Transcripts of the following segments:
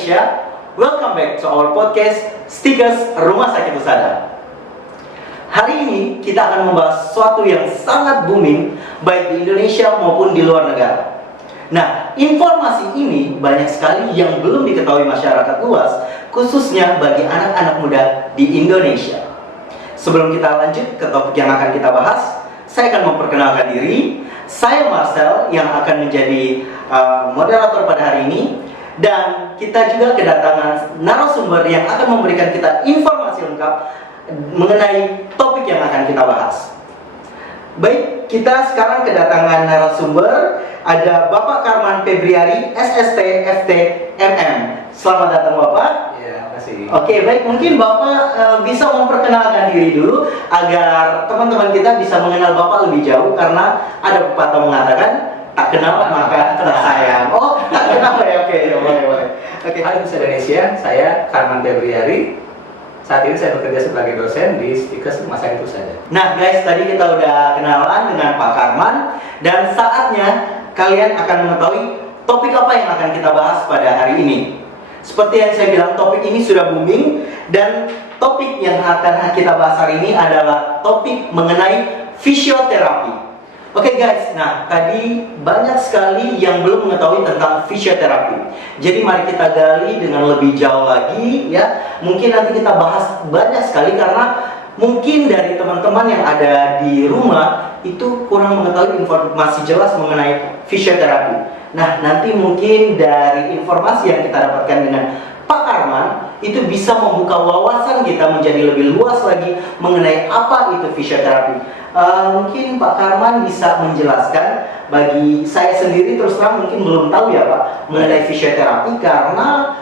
Indonesia. Welcome back to our podcast Stickers Rumah Sakit Husada. Hari ini kita akan membahas sesuatu yang sangat booming baik di Indonesia maupun di luar negara. Nah, informasi ini banyak sekali yang belum diketahui masyarakat luas, khususnya bagi anak-anak muda di Indonesia. Sebelum kita lanjut ke topik yang akan kita bahas, saya akan memperkenalkan diri. Saya Marcel yang akan menjadi moderator pada hari ini. Dan kita juga kedatangan narasumber yang akan memberikan kita informasi lengkap mengenai topik yang akan kita bahas. Baik, kita sekarang kedatangan narasumber. Ada Bapak Karman Febriari, SST, FT, MM. Selamat datang Bapak. Ya, makasih. Oke, baik. Mungkin Bapak bisa memperkenalkan diri dulu agar teman-teman kita bisa mengenal Bapak lebih jauh, karena ada pepatah mengatakan tak kenal maka tak sayang. Oh, tak kenal ya. Oke, boleh. Oke, halo Indonesia, saya Karman Febriari. Saat ini saya bekerja sebagai dosen di Stickers Rumah Sakit Husada. Nah guys, tadi kita udah kenalan dengan Pak Karman, dan saatnya kalian akan mengetahui topik apa yang akan kita bahas pada hari ini. Seperti yang saya bilang, topik ini sudah booming, dan topik yang akan kita bahas hari ini adalah topik mengenai fisioterapi. Oke guys, nah tadi banyak sekali yang belum mengetahui tentang fisioterapi. Jadi mari kita gali dengan lebih jauh lagi ya. Mungkin nanti kita bahas banyak sekali, karena mungkin dari teman-teman yang ada di rumah itu kurang mengetahui informasi jelas mengenai fisioterapi. Nah, nanti mungkin dari informasi yang kita dapatkan dengan Pak Karman itu bisa membuka wawasan kita menjadi lebih luas lagi mengenai apa itu fisioterapi. Mungkin Pak Karman bisa menjelaskan. Bagi saya sendiri terus terang mungkin belum tahu ya Pak mengenai fisioterapi, karena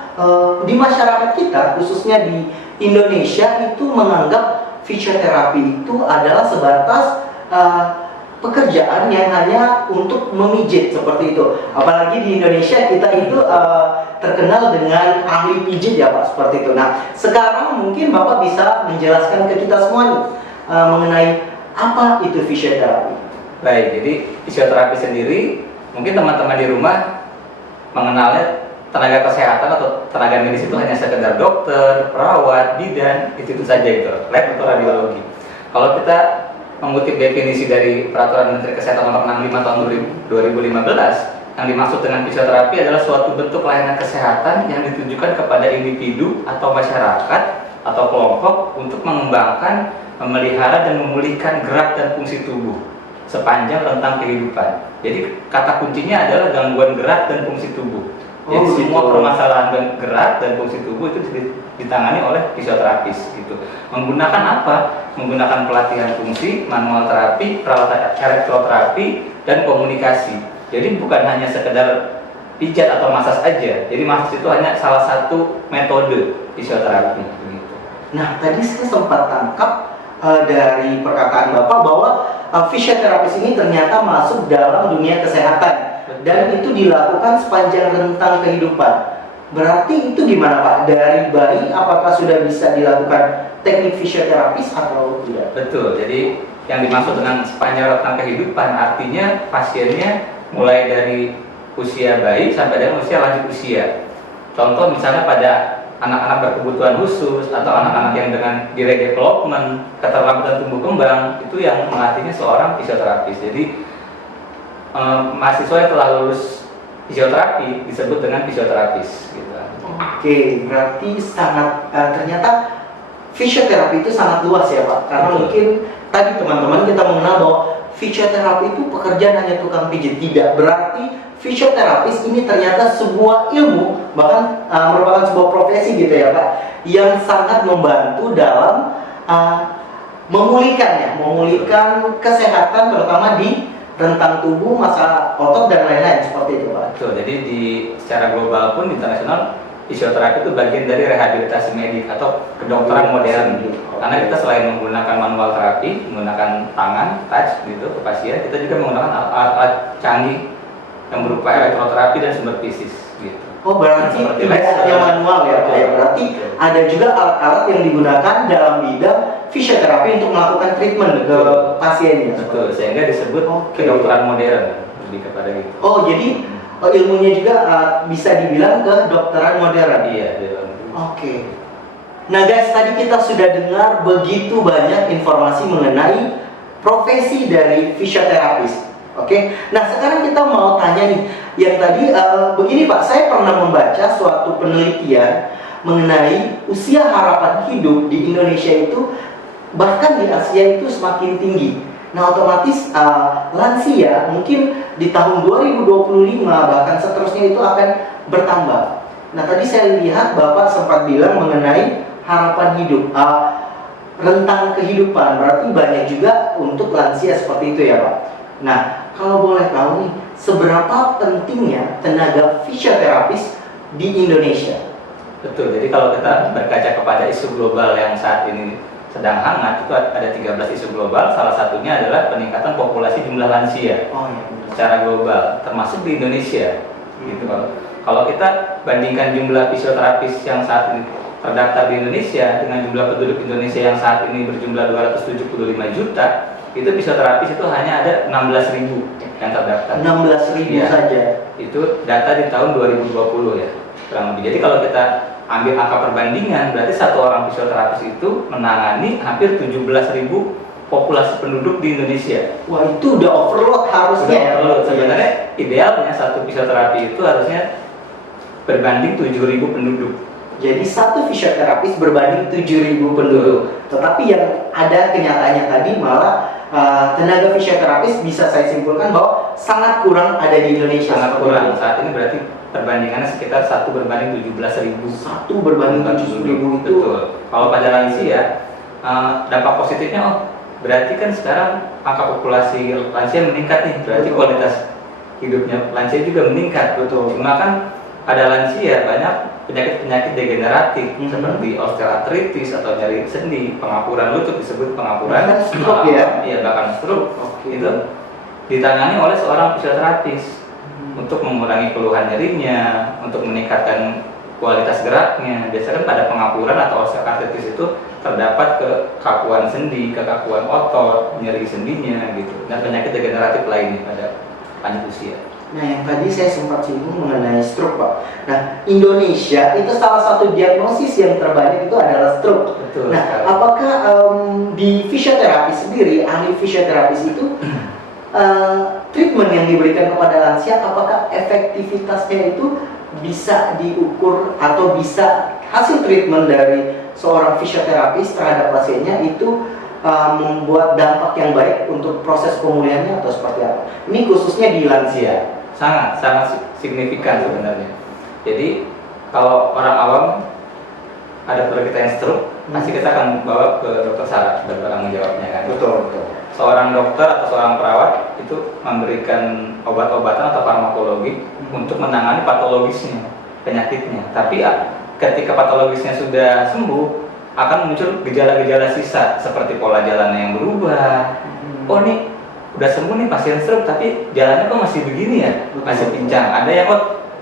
di masyarakat kita khususnya di Indonesia itu menganggap fisioterapi itu adalah sebatas pekerjaan yang hanya untuk memijit seperti itu. Apalagi di Indonesia kita itu terkenal dengan ahli pijit ya Pak, seperti itu. Nah, sekarang mungkin Bapak bisa menjelaskan ke kita semua nih mengenai apa itu fisioterapi. Baik, jadi fisioterapi sendiri mungkin teman-teman di rumah mengenalnya tenaga kesehatan atau tenaga medis itu hanya sekedar dokter, perawat, bidan, itu saja itu, lab atau radiologi. Kalau kita mengutip definisi dari Peraturan Menteri Kesehatan Nomor 65 Tahun 2015, yang dimaksud dengan fisioterapi adalah suatu bentuk layanan kesehatan yang ditujukan kepada individu atau masyarakat atau kelompok untuk mengembangkan, memelihara dan memulihkan gerak dan fungsi tubuh sepanjang rentang kehidupan. Jadi kata kuncinya adalah gangguan gerak dan fungsi tubuh. Jadi semua permasalahan gerak dan fungsi tubuh itu ditangani oleh fisioterapis gitu. Menggunakan apa? Menggunakan pelatihan fungsi, manual terapi, perawatan elektroterapi, dan komunikasi. Jadi bukan hanya sekedar pijat atau masas aja. Jadi masas itu hanya salah satu metode fisioterapi gitu. Nah, tadi saya sempat tangkap dari perkataan Bapak bahwa fisioterapis ini ternyata masuk dalam dunia kesehatan. Dan itu dilakukan sepanjang rentang kehidupan. Berarti itu gimana Pak? Dari bayi apakah sudah bisa dilakukan teknik fisioterapis atau tidak? Betul, jadi yang dimaksud dengan sepanjang rentang kehidupan artinya pasiennya mulai dari usia bayi sampai dengan usia lanjut usia. Contoh misalnya pada anak-anak berkebutuhan khusus atau anak-anak yang dengan delay development, keterlambatan tumbuh kembang, itu yang melatihnya seorang fisioterapis. Jadi mahasiswa yang telah lulus fisioterapi disebut dengan fisioterapis gitu. Oke, berarti sangat ternyata fisioterapi itu sangat luas ya Pak. Karena mungkin tadi teman-teman kita mengenal bahwa fisioterapi itu pekerjaan hanya tukang pijit. Tidak berarti fisioterapis ini ternyata sebuah ilmu, bahkan merupakan sebuah profesi gitu ya Pak, yang sangat membantu dalam memulihkan kesehatan terutama di rentang tubuh, masa otot dan lain-lain seperti itu Pak. Betul, jadi secara global pun internasional fisioterapi itu bagian dari rehabilitasi medik atau kedokteran modern. Karena kita selain menggunakan manual terapi, menggunakan tangan, touch gitu ke pasien, kita juga menggunakan alat-alat canggih yang berupa elektroterapi dan sumber fisik gitu. Oh, berarti tidak hanya manual ya Pak. Berarti ada juga alat-alat yang digunakan dalam bidang fisioterapi untuk melakukan treatment ke pasiennya. Betul, sehingga disebut kedokteran modern lebih kepada gitu. Oh, jadi Oh, ilmunya juga bisa dibilang ke dokteran modern. Iya, di luar negeri. Oke. Nah guys, tadi kita sudah dengar begitu banyak informasi mengenai profesi dari fisioterapis. Oke. Nah sekarang kita mau tanya nih, yang tadi begini Pak, saya pernah membaca suatu penelitian mengenai usia harapan hidup di Indonesia itu bahkan di Asia itu semakin tinggi. Nah otomatis lansia mungkin di tahun 2025 bahkan seterusnya itu akan bertambah. Nah tadi saya lihat Bapak sempat bilang mengenai harapan hidup, rentang kehidupan, berarti banyak juga untuk lansia seperti itu ya Pak. Nah kalau boleh tahu nih, seberapa pentingnya tenaga fisioterapis di Indonesia? Betul, jadi kalau kita berkaca kepada isu global yang saat ini sedang hangat, itu ada 13 isu global, salah satunya adalah peningkatan populasi jumlah lansia Oh iya. secara global, termasuk di Indonesia. Gitu. Kalau kita bandingkan jumlah fisioterapis yang saat ini terdaftar di Indonesia dengan jumlah penduduk Indonesia yang saat ini berjumlah 275 juta, itu fisioterapis itu hanya ada 16.000 yang terdaftar. 16.000 Ya, saja. itu data di tahun 2020 ya, kurang lebih. Jadi kalau kita ambil angka perbandingan, berarti satu orang fisioterapis itu menangani hampir 17.000 populasi penduduk di Indonesia. Wah itu udah overload harusnya. Udah overload. Sebenarnya idealnya satu fisioterapi itu harusnya berbanding 7.000 penduduk. Jadi satu fisioterapis berbanding 7.000 penduduk. Tetapi yang ada kenyataannya tadi malah tenaga fisioterapis bisa saya simpulkan bahwa sangat kurang ada di Indonesia. Sangat kurang. Saat ini berarti perbandingannya sekitar 1 berbanding 17.000. 1 berbanding 7.000 itu. Betul. Kalau pada lansia, dampak positifnya berarti kan sekarang angka populasi lansia meningkat nih, berarti kualitas hidupnya lansia juga meningkat. Betul. Cuma kan pada lansia banyak penyakit-penyakit degeneratif seperti osteoartritis atau nyeri sendi, pengapuran lutut disebut pengapuran, Bahkan stroke ya? Iya, bahkan stroke. Oke. Itu ditangani oleh seorang fisioterapis untuk mengurangi keluhan nyerinya, untuk meningkatkan kualitas geraknya. Biasanya kan pada pengapuran atau osteoartritis itu terdapat kekakuan sendi, kekakuan otot, nyeri sendinya gitu, dan penyakit degeneratif lainnya pada lanjut usia. Nah yang tadi saya sempat singgung mengenai stroke Pak. Nah Indonesia itu salah satu diagnosis yang terbanyak itu adalah stroke. Betul. Nah sekali. apakah di fisioterapi sendiri, ahli fisioterapis itu treatment yang diberikan kepada lansia, apakah efektivitasnya itu bisa diukur atau bisa hasil treatment dari seorang fisioterapis terhadap pasiennya itu membuat dampak yang baik untuk proses pemulihannya atau seperti apa? Ini khususnya di lansia. Sangat signifikan sebenarnya. Jadi kalau orang awam ada keluarga kita yang stroke, pasti kita akan bawa ke dokter saraf dan akan menjawabnya kan. Betul. Seorang dokter atau seorang perawat itu memberikan obat-obatan atau farmakologi untuk menangani patologisnya, penyakitnya. Tapi ketika patologisnya sudah sembuh, akan muncul gejala-gejala sisa seperti pola jalannya yang berubah. Oh nih udah sembuh nih pasien stroke, tapi jalannya kok masih begini ya, masih pincang. Ada yang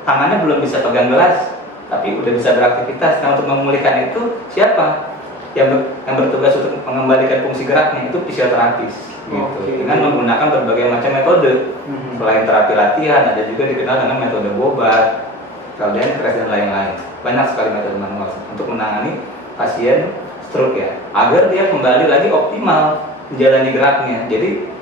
tangannya belum bisa pegang gelas, tapi udah bisa beraktivitas. Nah untuk memulihkan itu siapa? Yang bertugas untuk mengembalikan fungsi geraknya itu fisioterapis. Gitu. Dengan menggunakan berbagai macam metode. Selain terapi latihan, ada juga dikenal dengan metode Bobat, kemudian Kres dan lain-lain. Banyak sekali metode manual untuk menangani pasien stroke ya, agar dia kembali lagi optimal menjalani geraknya. Jadi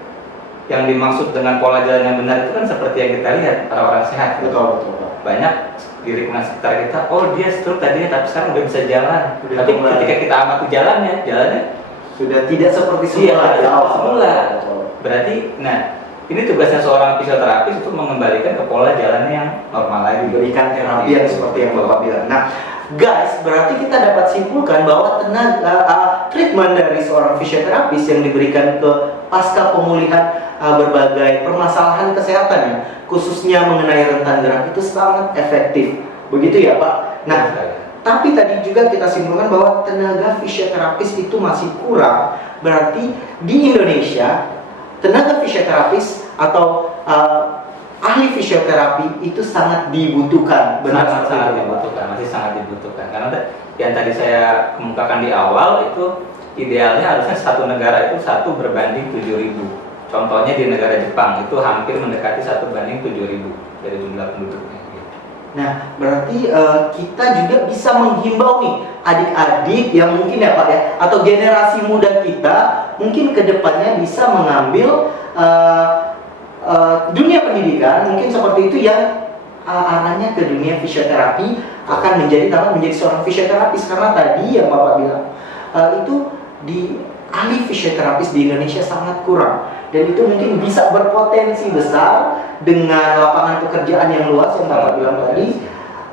yang dimaksud dengan pola jalan yang benar itu kan seperti yang kita lihat para orang sehat. Betul. Banyak di lingkungan sekitar kita, oh dia stroke tadinya tapi sekarang udah bisa jalan. Tapi ketika kita amati jalannya sudah tidak seperti semula. Semula. Berarti, nah ini tugasnya seorang fisioterapis untuk mengembalikan ke pola jalannya yang normal lagi. Berikan terapi yang seperti yang Bapak bilang. Nah, guys, berarti kita dapat simpulkan bahwa treatment dari seorang fisioterapis yang diberikan ke pasca pemulihan berbagai permasalahan kesehatannya, khususnya mengenai rentan gerak itu sangat efektif. Begitu ya Pak? Nah, tapi tadi juga kita simpulkan bahwa tenaga fisioterapis itu masih kurang. Berarti di Indonesia tenaga fisioterapis atau ahli fisioterapi itu sangat dibutuhkan. Sangat dibutuhkan, masih sangat dibutuhkan. Karena yang tadi saya kemukakan di awal itu idealnya harusnya satu negara itu 1 berbanding 7.000. Contohnya di negara Jepang itu hampir mendekati 1:7.000 dari jumlah penduduknya. Nah, berarti kita juga bisa menghimbau nih adik-adik yang mungkin ya Pak ya, atau generasi muda kita mungkin kedepannya bisa mengambil dunia pendidikan mungkin seperti itu yang arahnya ke dunia fisioterapi, akan menjadi seorang fisioterapis, karena tadi yang Bapak bilang itu di ahli fisioterapis di Indonesia sangat kurang, dan itu mungkin bisa berpotensi besar dengan lapangan pekerjaan yang luas yang Bapak bilang tadi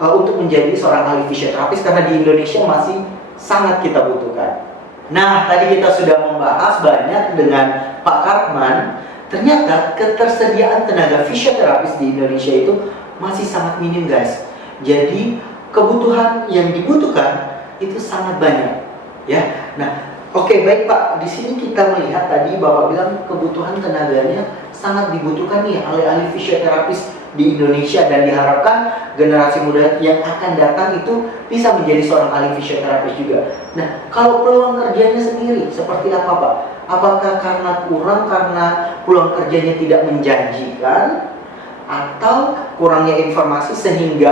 untuk menjadi seorang ahli fisioterapis, karena di Indonesia masih sangat kita butuhkan. Nah, tadi kita sudah membahas banyak dengan Pak Kartman. Ternyata ketersediaan tenaga fisioterapis di Indonesia itu masih sangat minim, guys. Jadi kebutuhan yang dibutuhkan itu sangat banyak, ya. Nah, oke, baik Pak. Di sini kita melihat tadi Bapak bilang kebutuhan tenaganya sangat dibutuhkan nih ahli-ahli fisioterapis di Indonesia, dan diharapkan generasi muda yang akan datang itu bisa menjadi seorang ahli fisioterapis juga. Nah, kalau peluang kerjanya sendiri seperti apa Pak? Apakah karena peluang kerjanya tidak menjanjikan, atau kurangnya informasi sehingga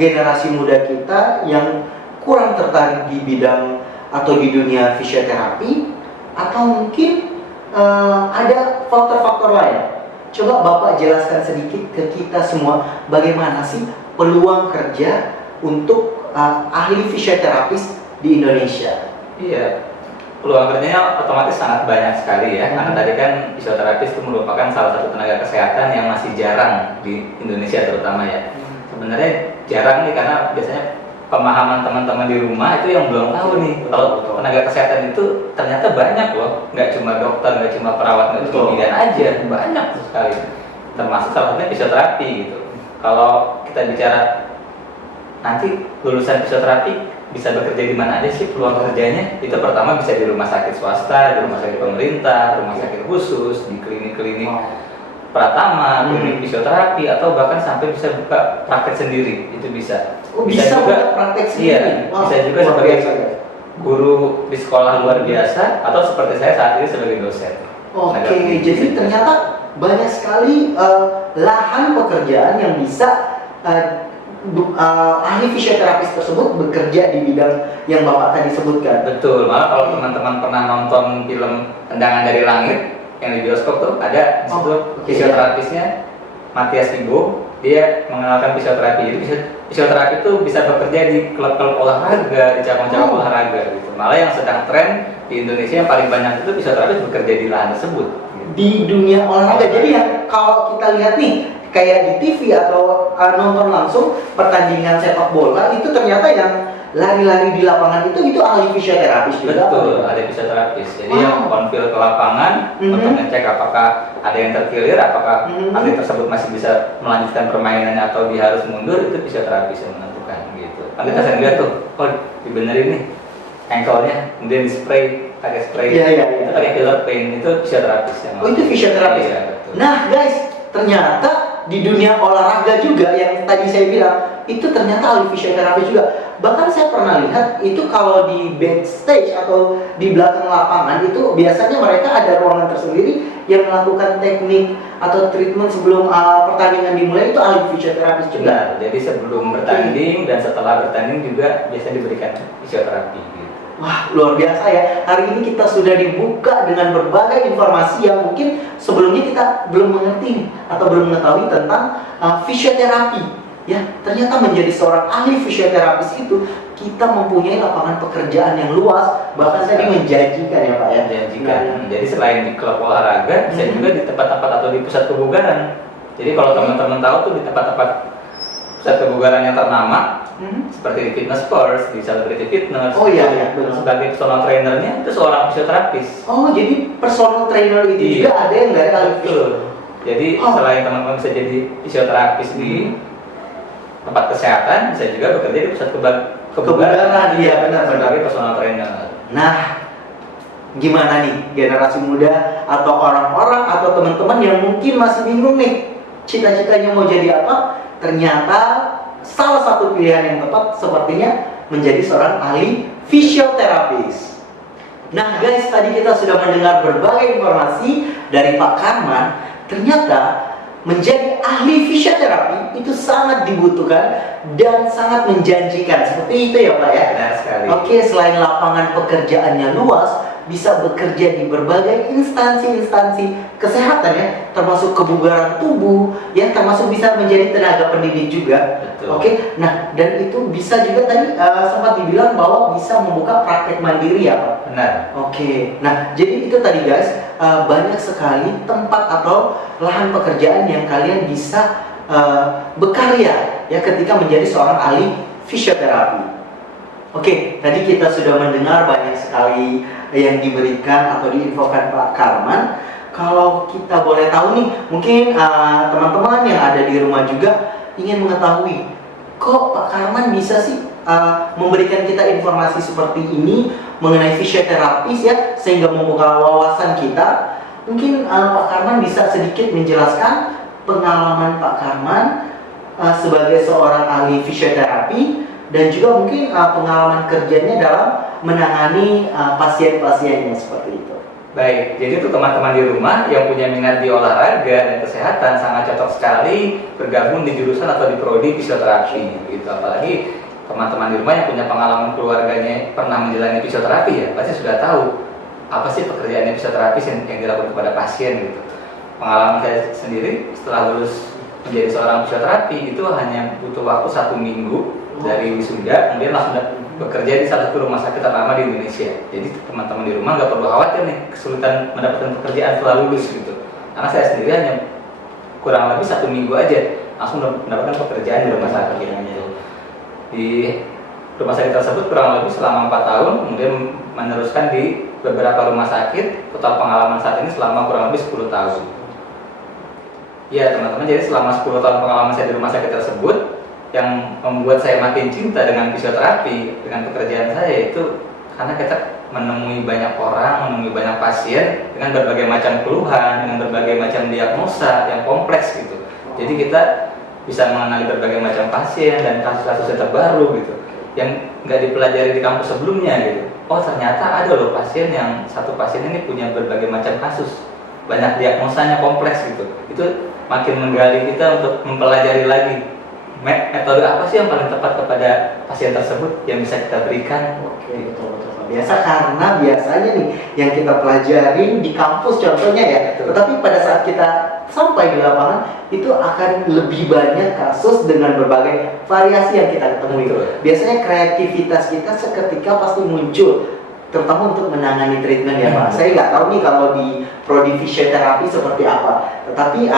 generasi muda kita yang kurang tertarik di bidang atau di dunia fisioterapi, atau mungkin ada faktor-faktor lain? Coba Bapak jelaskan sedikit ke kita semua bagaimana sih peluang kerja untuk ahli fisioterapis di Indonesia. Iya, peluang kerjanya otomatis sangat banyak sekali ya, karena tadi kan fisioterapis itu merupakan salah satu tenaga kesehatan yang masih jarang di Indonesia terutama ya. Sebenarnya jarang nih karena biasanya pemahaman teman-teman di rumah itu yang belum tahu nih kalau tenaga kesehatan itu ternyata banyak loh, nggak cuma dokter, nggak cuma perawat, nggak cuma bidan aja, banyak sekali, termasuk salah satunya fisioterapi gitu. Kalau kita bicara nanti lulusan fisioterapi bisa bekerja di mana aja sih peluang kerjanya, itu pertama bisa di rumah sakit swasta, di rumah sakit pemerintah, rumah sakit khusus, di klinik-klinik Pratama, klinik fisioterapi, atau bahkan sampai bisa buka praktek sendiri, itu bisa. Oh, bisa juga praktek sendiri. Iya, bisa juga sebagai guru di sekolah luar biasa, atau seperti saya saat ini sebagai dosen. Oke, jadi ternyata banyak sekali lahan pekerjaan yang bisa ahli fisioterapis tersebut bekerja di bidang yang Bapak tadi sebutkan. Betul, malah kalau teman-teman pernah nonton film Tendangan dari Langit yang di bioskop tuh ada fisioterapisnya Matias Ibo, dia mengenalkan fisioterapi. Jadi fisioterapi itu bisa bekerja di klub-klub olahraga, di cabang-cabang olahraga gitu. Malah yang sedang tren di Indonesia yang paling banyak itu fisioterapis bekerja di lahan tersebut. Di dunia olahraga. Jadi yang kalau kita lihat nih kayak di TV atau nonton langsung pertandingan sepak bola, itu ternyata yang lari-lari di lapangan itu ahli fisioterapis juga. Betul, ada fisioterapis. Jadi yang on-field ke lapangan untuk ngecek apakah ada yang terkilir, apakah atlet tersebut masih bisa melanjutkan permainannya atau dia harus mundur, itu fisioterapis yang menentukan gitu. Kan kita sering lihat tuh, oh dibenerin nih ankle-nya, kemudian di spray, pakai spray, itu pakai filler paint, itu fisioterapis yang itu fisioterapis. Iya, betul. Nah guys, ternyata di dunia olahraga juga yang tadi saya bilang itu ternyata ahli fisioterapi juga. Bahkan saya pernah lihat itu kalau di backstage atau di belakang lapangan itu biasanya mereka ada ruangan tersendiri yang melakukan teknik atau treatment sebelum pertandingan dimulai, itu ahli fisioterapis juga. Benar, jadi sebelum bertanding dan setelah bertanding juga biasanya diberikan fisioterapi gitu. Wah, luar biasa ya. Hari ini kita sudah dibuka dengan berbagai informasi yang mungkin sebelumnya kita belum mengerti atau belum mengetahui tentang fisioterapi. Ya, ternyata menjadi seorang ahli fisioterapis itu kita mempunyai lapangan pekerjaan yang luas, bahkan tadi menjanjikan ya Pak ya. Menjanjikan. Jadi selain di klub olahraga, bisa juga di tempat-tempat atau di pusat kebugaran. Jadi kalau teman-teman tahu tuh di tempat-tempat pusat kebugaran yang ternama, seperti di Fitness First, di Celebrity Fitness. Oh iya, benar. Sebagai personal trainernya itu seorang fisioterapis. Oh, jadi personal trainer itu juga ada yang dari ahli fisioterapis. Jadi selain teman-teman bisa jadi fisioterapis di tempat kesehatan, bisa juga bekerja di pusat kebugaran. Iya, benar. Sebagai personal trainer. Nah, gimana nih generasi muda atau orang-orang atau teman-teman yang mungkin masih bingung nih cita-citanya mau jadi apa? Ternyata salah satu pilihan yang tepat sepertinya menjadi seorang ahli fisioterapis. Nah guys, tadi kita sudah mendengar berbagai informasi dari Pak Karman. Ternyata menjadi ahli fisioterapi itu sangat dibutuhkan dan sangat menjanjikan. Seperti itu ya Pak ya? Benar sekali. Oke, selain lapangan pekerjaannya luas, bisa bekerja di berbagai instansi-instansi kesehatan ya, termasuk kebugaran tubuh, ya termasuk bisa menjadi tenaga pendidik juga. Betul. Oke, nah dan itu bisa juga tadi sempat dibilang bahwa bisa membuka praktek mandiri ya Pak. Benar. Oke, nah jadi itu tadi guys, banyak sekali tempat atau lahan pekerjaan yang kalian bisa berkarya ya ketika menjadi seorang ahli fisioterapi. Oke, tadi kita sudah mendengar banyak sekali yang diberikan atau diinfokan Pak Karman. Kalau kita boleh tahu nih, mungkin teman-teman yang ada di rumah juga ingin mengetahui, kok Pak Karman bisa sih memberikan kita informasi seperti ini mengenai fisioterapis ya, sehingga membuka wawasan kita. Mungkin Pak Karman bisa sedikit menjelaskan pengalaman Pak Karman sebagai seorang ahli fisioterapi dan juga mungkin pengalaman kerjanya dalam menangani pasien-pasiennya seperti itu. Baik, jadi untuk teman-teman di rumah yang punya minat di olahraga dan kesehatan sangat cocok sekali bergabung di jurusan atau di prodi fisioterapi gitu. Apalagi teman-teman di rumah yang punya pengalaman keluarganya pernah menjalani fisioterapi ya, pasti sudah tahu apa sih pekerjaannya fisioterapis yang dilakukan kepada pasien gitu. Pengalaman saya sendiri setelah lulus menjadi seorang fisioterapi itu hanya butuh waktu 1 minggu dari wisuda, kemudian langsung bekerja di salah satu rumah sakit ternama di Indonesia. Jadi teman-teman di rumah nggak perlu khawatir nih kesulitan mendapatkan pekerjaan setelah lulus gitu. Karena saya sendiri hanya kurang lebih 1 minggu aja langsung mendapatkan pekerjaan di rumah sakit gitu. Di rumah sakit tersebut kurang lebih selama 4 tahun, kemudian meneruskan di beberapa rumah sakit. Total pengalaman saat ini selama kurang lebih 10 tahun. Ya teman-teman, jadi selama 10 tahun pengalaman saya di rumah sakit tersebut, yang membuat saya makin cinta dengan fisioterapi, dengan pekerjaan saya itu karena kita menemui banyak orang, menemui banyak pasien dengan berbagai macam keluhan, dengan berbagai macam diagnosa yang kompleks gitu. Jadi kita bisa mengenali berbagai macam pasien dan kasus-kasus yang terbaru gitu, yang nggak dipelajari di kampus sebelumnya gitu. Oh ternyata ada loh pasien yang satu pasien ini punya berbagai macam kasus, banyak diagnosanya kompleks gitu. Itu makin menggali kita untuk mempelajari lagi metode apa sih yang paling tepat kepada pasien tersebut yang bisa kita berikan. Oke, betul. Biasa karena biasanya nih yang kita pelajarin di kampus contohnya ya, tetapi pada saat kita sampai di lapangan itu akan lebih banyak kasus dengan berbagai variasi yang kita ketemui. Biasanya kreativitas kita seketika pasti muncul, terutama untuk menangani treatment ya Pak. Saya nggak tahu nih kalau di prodi fisioterapi seperti apa, tetapi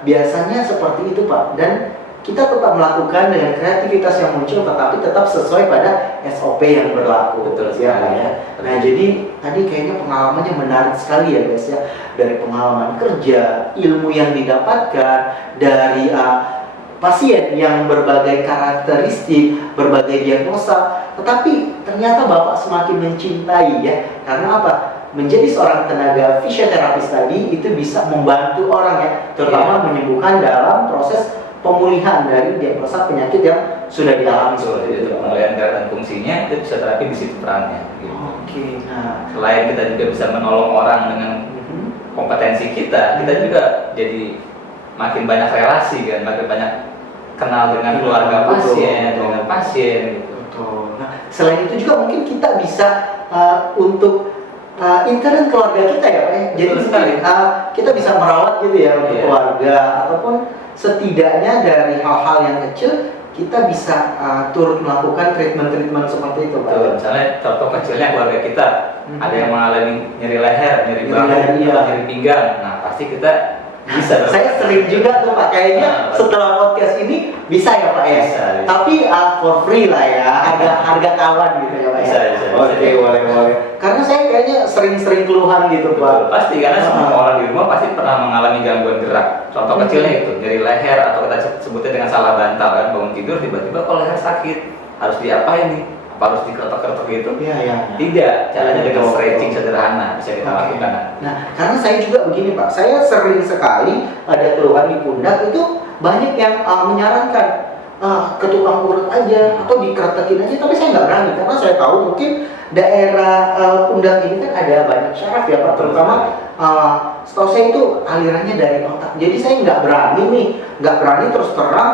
biasanya seperti itu Pak. Dan kita tetap melakukan dengan kreativitas yang muncul, tetapi tetap sesuai pada SOP yang berlaku. Betul ya, sekali. ya. Nah jadi tadi kayaknya pengalamannya menarik sekali ya guys ya, dari pengalaman kerja, ilmu yang didapatkan dari pasien yang berbagai karakteristik, berbagai diagnosa, tetapi ternyata Bapak semakin mencintai ya, karena apa? Menjadi seorang tenaga fisioterapis tadi itu bisa membantu orang ya, terutama menyembuhkan dalam proses pemulihan dari diagnosa penyakit yang sudah dialami. Itu pemulihan gerak dan fungsinya, itu fisioterapi di situ perannya. Gitu. Oke, nah Selain kita juga bisa menolong orang dengan kompetensi kita juga jadi makin banyak relasi kan, makin banyak kenal dengan keluarga pasien, dengan pasien gitu. Betul. Nah, selain itu juga mungkin kita bisa untuk intern keluarga kita ya Pak ya. Jadi mungkin kita bisa merawat gitu ya untuk keluarga, ataupun setidaknya dari hal-hal yang kecil kita bisa turut melakukan treatment-treatment seperti itu Pak. Betul. Misalnya contoh kecilnya keluarga kita ada yang mengalami nyeri leher, nyeri bahu, nyeri pinggang. Nah pasti kita bisa. Saya sering juga tuh Pak, kayaknya setelah podcast ini bisa ya Pak ya. Bisa. Tapi for free lah ya, harga kawan gitu ya Pak ya. Bisa. Oke, boleh. Karena saya kayaknya sering-sering keluhan gitu Pak. Betul, pasti karena semua orang di rumah pasti pernah mengalami gangguan gerak. Contoh kecilnya itu nyeri leher, atau kita sebutnya dengan salah bantal kan, bangun tidur tiba-tiba kok leher sakit, harus diapain nih? Apa harus diketok-ketok gitu? Iya. Tidak, caranya dengan stretching sederhana bisa kita lakukan. Nah, karena saya juga begini Pak, saya sering sekali ada keluhan di pundak itu banyak yang menyarankan ke tukang urut aja atau dikretekin aja, tapi saya nggak berani karena saya tahu mungkin daerah pundak ini kan ada banyak syaraf ya Pak, terutama setahu saya itu alirannya dari otak. Jadi saya nggak berani terus terang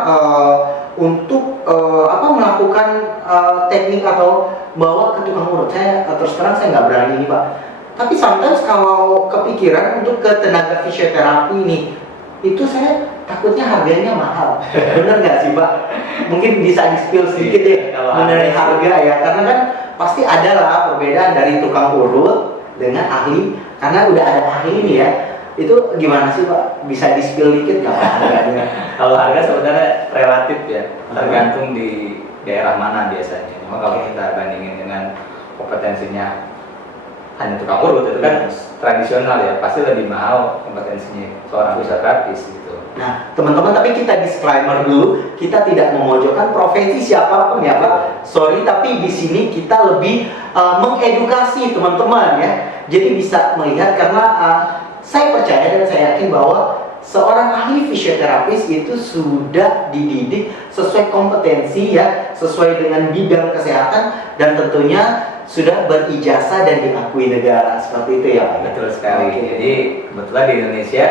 untuk melakukan teknik atau bawa ke tukang urut. Saya terus terang saya nggak berani nih Pak. Tapi sometimes kalau kepikiran untuk ke tenaga fisioterapi nih, itu saya takutnya harganya mahal. Bener nggak sih Pak? Mungkin bisa di-spill sedikit deh mengenai harga ya, karena kan pasti ada lah perbedaan dari tukang urut dengan ahli, karena udah ada ahli nih ya. Itu gimana sih Pak? Bisa di-spill dikit nggak Pak harganya? Kalau harga sebenarnya relatif ya, tergantung di daerah mana biasanya. Cuma kalau kita bandingin dengan kompetensinya hanya tukang urut, itu kan tradisional ya, pasti lebih mahal kompetensinya seorang fisioterapis gitu. Nah, teman-teman, tapi kita disclaimer dulu, kita tidak memojokkan profesi siapapun ya Pak. Sorry, tapi di sini kita lebih mengedukasi teman-teman ya. Jadi bisa melihat karena saya percaya dan saya yakin bahwa seorang ahli fisioterapis itu sudah dididik sesuai kompetensi ya, sesuai dengan bidang kesehatan, dan tentunya sudah berijazah dan diakui negara, seperti itu ya Pak. Betul sekali. Jadi kebetulan di Indonesia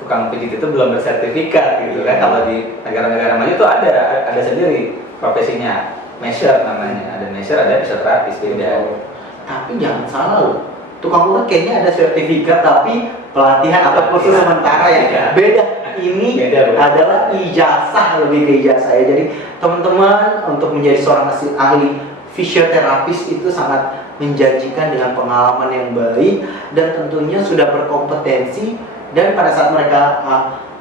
tukang pijit itu belum bersertifikat gitu kan. Kalau di negara-negara maju itu ada sendiri profesinya, measure namanya. Ada measure, ada fisioterapis, beda. Tapi jangan salah loh, tukang urut kayaknya ada sertifikat tapi pelatihan atau kursus sementara ya. Beda. Ini adalah ijazah, lebih ke ijazah ya. Jadi teman-teman, untuk menjadi seorang ahli fisioterapis itu sangat menjanjikan dengan pengalaman yang baik dan tentunya sudah berkompetensi, dan pada saat mereka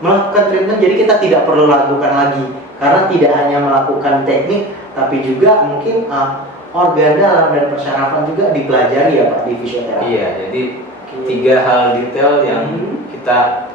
melakukan treatment, jadi kita tidak perlu lakukan lagi karena tidak hanya melakukan teknik tapi juga mungkin organ dalam dan persyarafan juga dipelajari ya Pak di fisioterapi. Iya, jadi 3 hal detail yang kita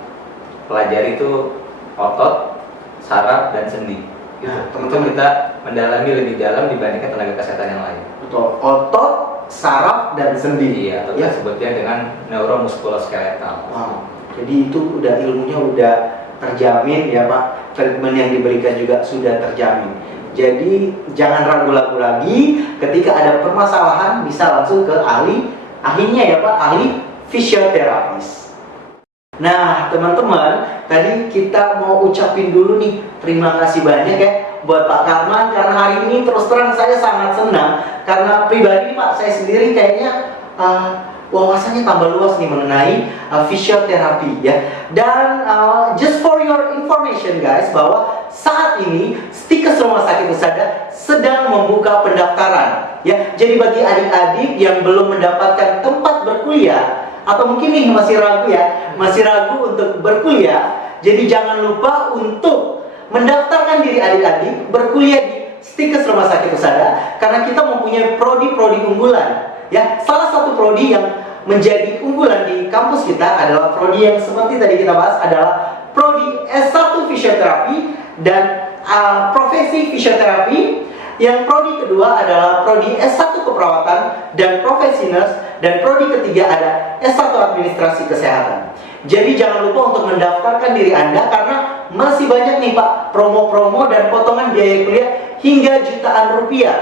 pelajari itu otot, saraf, dan sendi. Nah, teman-teman, kita mendalami lebih dalam dibandingkan tenaga kesehatan yang lain. Betul, otot, saraf, dan sendi. Iya, atau sebutnya dengan neuromuskuloskeletal. Wow. Jadi itu udah ilmunya udah terjamin ya Pak. Treatment yang diberikan juga sudah terjamin. Jadi jangan ragu-ragu lagi ketika ada permasalahan, bisa langsung ke ahlinya ya Pak, ahli fisioterapis. Nah teman-teman, tadi kita mau ucapin dulu nih terima kasih banyak ya buat Pak Karman, karena hari ini terus terang saya sangat senang karena pribadi Pak, saya sendiri kayaknya wawasannya tambah luas nih mengenai fisioterapi ya. Dan just for your information guys, bahwa saat ini Stikes Rumah Sakit Husada sedang membuka pendaftaran ya. Jadi bagi adik-adik yang belum mendapatkan tempat berkuliah atau mungkin nih masih ragu untuk berkuliah, jadi jangan lupa untuk mendaftarkan diri adik-adik berkuliah di Stikes Rumah Sakit Husada, karena kita mempunyai prodi-prodi unggulan ya. Salah satu prodi yang menjadi unggulan di kampus kita adalah prodi yang seperti tadi kita bahas, adalah prodi S1 fisioterapi dan profesi fisioterapi. Yang prodi kedua adalah prodi S1 keperawatan dan profesi nurse, dan prodi ketiga ada S1 administrasi kesehatan. Jadi jangan lupa untuk mendaftarkan diri Anda, karena masih banyak nih Pak promo-promo dan potongan biaya kuliah hingga jutaan rupiah.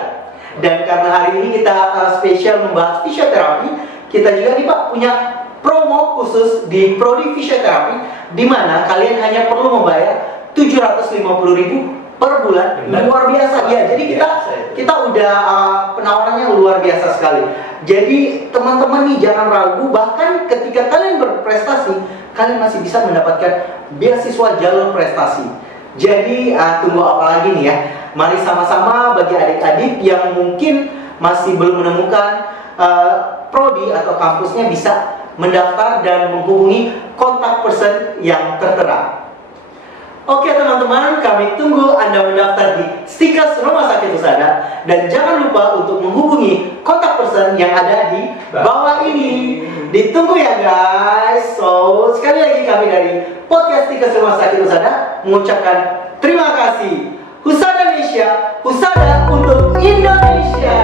Dan karena hari ini kita spesial membahas fisioterapi, kita juga nih Pak punya promo khusus di prodi fisioterapi, di mana kalian hanya perlu membayar 750.000 per bulan. Luar biasa ya. Jadi kita udah penawarannya luar biasa sekali. Jadi teman-teman nih jangan ragu, bahkan ketika kalian berprestasi, kalian masih bisa mendapatkan beasiswa jalur prestasi. Jadi tunggu apa lagi nih ya? Mari sama-sama bagi adik-adik yang mungkin masih belum menemukan prodi atau kampusnya, bisa mendaftar dan menghubungi kontak person yang tertera. Oke teman-teman, kami tunggu Anda mendaftar di Stikes Rumah Sakit Husada, dan jangan lupa untuk menghubungi kontak person yang ada di bawah ini. Ditunggu ya guys. So sekali lagi kami dari podcast Stikes Rumah Sakit Husada mengucapkan terima kasih. Husada Indonesia, Husada untuk Indonesia.